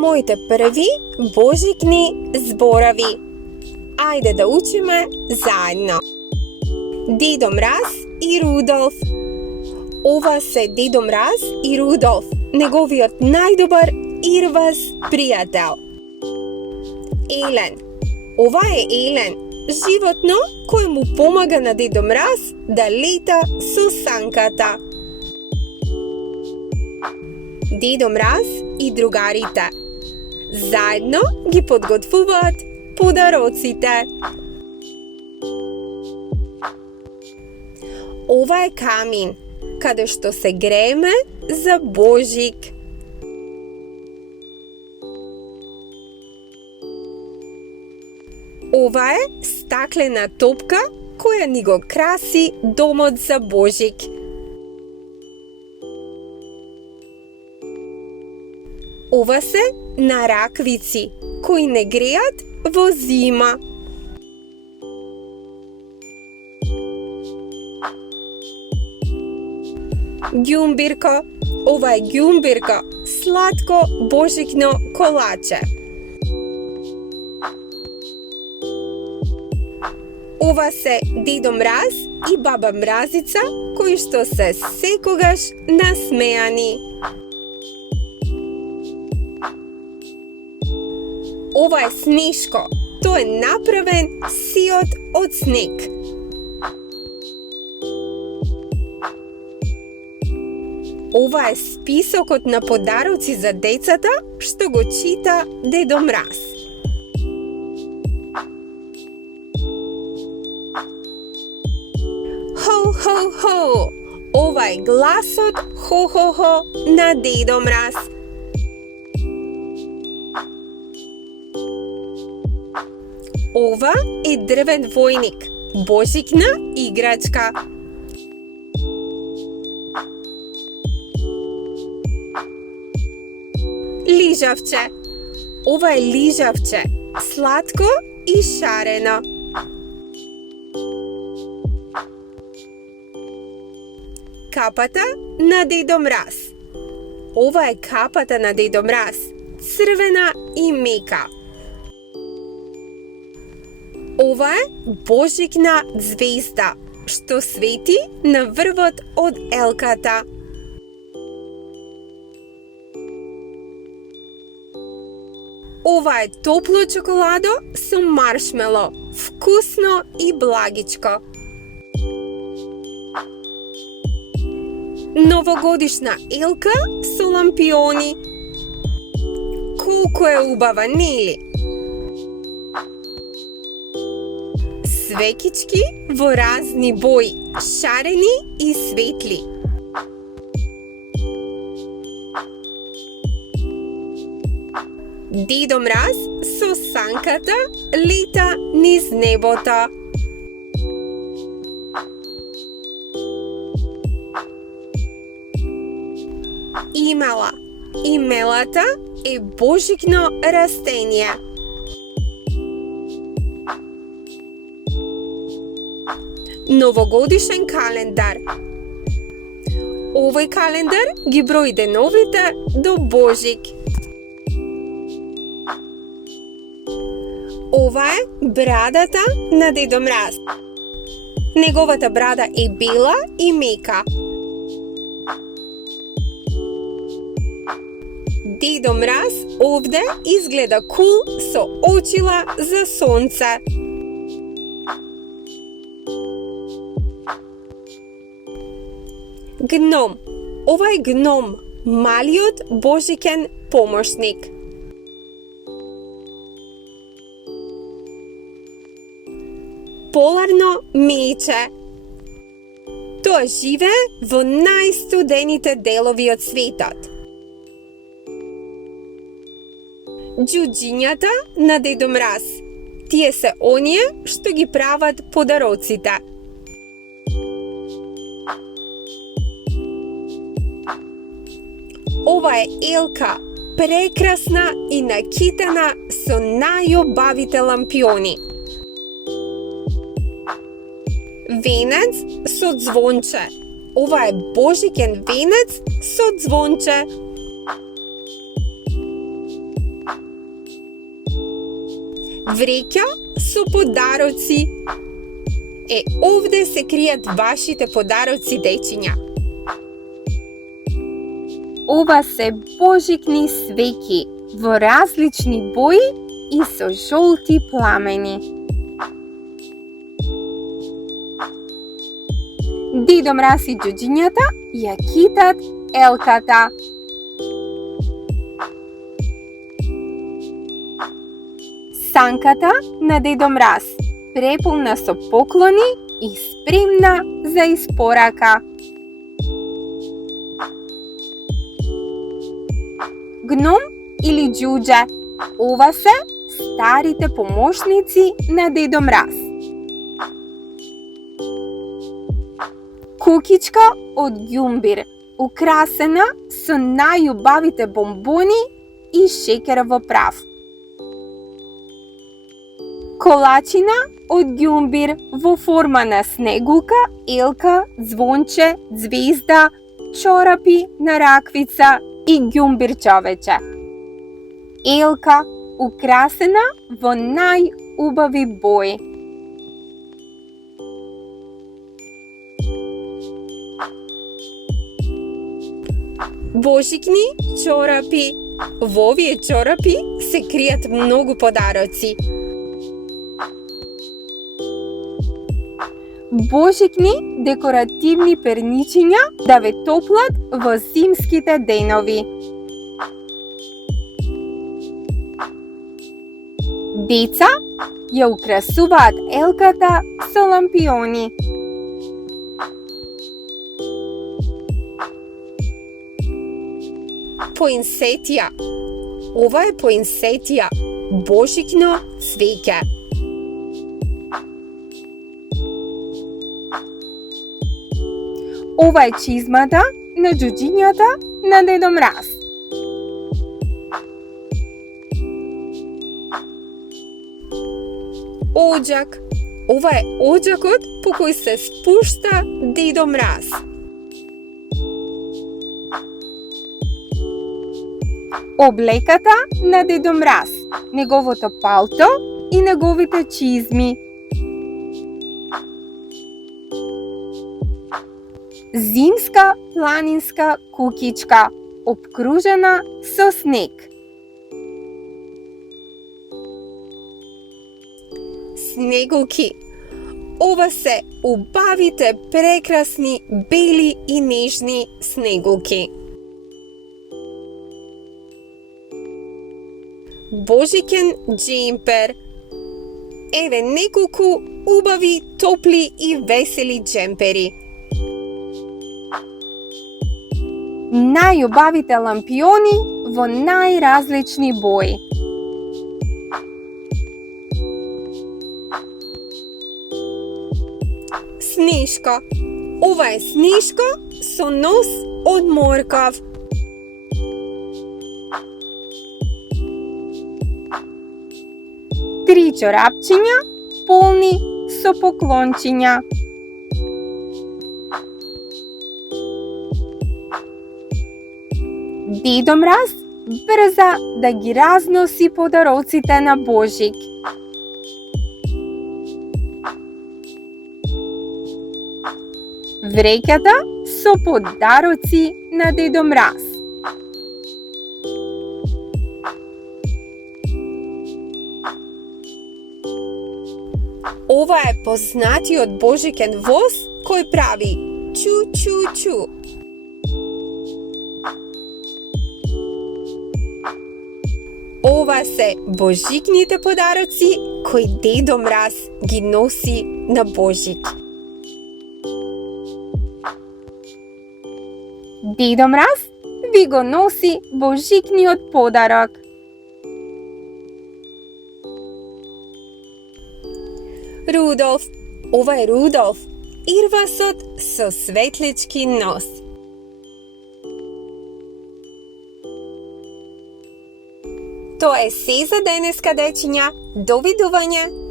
моите први божикни зборови. Ајде да учиме заедно. Дедо Мраз и Рудолф. Ова се Дедо Мраз и Рудолф, неговиот најдобар ирвас пријател. Елен. Ова е Елен, животно кој му помага на Дедо Мраз да лета со санката. Дедо Мраз и другарите. Заедно ги подготвуваат подароците. Ова е камин, каде што се грееме за Божик. Ова е стаклена топка која ни го краси домот за Божик. Ова се нараквици кои не греат во зима. Ѓумбирко. Ова е ѓумбирко, сладко божикно колаче. Ова се Дедо Мраз и Баба Мразица, кои што се секогаш насмеани. Ова е Снешко. Тој е направен сиот од снег. Ова е списокот на подароци за децата што го чита Дедо Мраз. Хо-хо-хо! Ова е гласот хо-хо-хо на Дедо Мраз. Ова е дрвен војник, божикна играчка. Лижавче. Ова е лижавче, сладко и шарено. Капата на Дедо Мраз. Ова е капата на Дедо Мраз, црвена и мека. Ова е божикна звезда, што свети на врвот од елката. Ова е топло чоколадо со маршмело, вкусно и благичко. Новогодишна елка со лампиони. Колку е убава, нели? Свекички во разни бои, шарени и светли. Дедо Мраз со санката лета низ небото. Имела. Имелата е божикно растение. Новогодишен календар. Овој календар ги брои деновите до Божик. Ова е брадата на Дедо Мраз. Неговата брада е бела и мека. Дедо Мраз овде изгледа кул со очила за сонце. Гном. Ова е гном, малиот божикен помошник. Поларно мече. Тоа живее во најстудените делови од светот. Ѓуџињата на Дедо Мраз. Тие се оние што ги прават подароците. Ова е елка, прекрасна и накитена со најубавите лампиони. Венец со звонче. Ова е божикен венец со звонче. вреќа со подароци. Овде се кријат вашите подароци, дечиња. Ова се божикни свеќи во различни бои и со жолти пламени. Дедо Мраз и џуџињата ја китат елката. Санката на Дедо Мраз, преполна со поклони и спремна за испорака. Гном или џуџе, ова се старите помошници на Дедо Мраз. Кукичка од ѓумбир, украсена со најубавите бомбони и шеќерово прав. Колачина од ѓумбир во форма на снегулка, елка, звонче, звезда, чорапи на раквица и ѓумбир човече. Елка украсена во најубави бои. Божикни чорапи. Во овие чорапи се кријат многу подароци. Божикни декоративни перничиња да ве топлат во зимските денови. Деца ја украсуваат елката со лампиони. Поинсетија. Ова е поинсетија, божикно цвеќе. Ова е чизмата на џуџињата на Дедо Мраз. Оџак. Ова е оџакот по кој се спушта Дедо Мраз. Облеката на Дедо Мраз, неговото палто и неговите чизми. Зимска планинска кукичка, обкружена со снег. Снегулки. Ова се убавите, прекрасни, бели и нежни снегулки. Божикен џемпер. Еве неколку убави, топли и весели џемпери. Најубавите лампиони во најразлични бои. Снешка. Ова е снешка со нос од моркав. Три чорапчиња полни со поклончиња. Дедо Мраз брза да ги разноси подароците на Божик. Вреќата со подароци на Дедо Мраз. Ова е познатиот божикен воз кој прави чу-чу-чу. Ова се божикните подароци кои Дедо Мраз ги носи на Божик. Дедо Мраз ви го носи божикниот подарок. Рудолф. Ова е Рудолф, ирвасот со светлички нос. Тоа е се за денеска, дечиња. Довидување!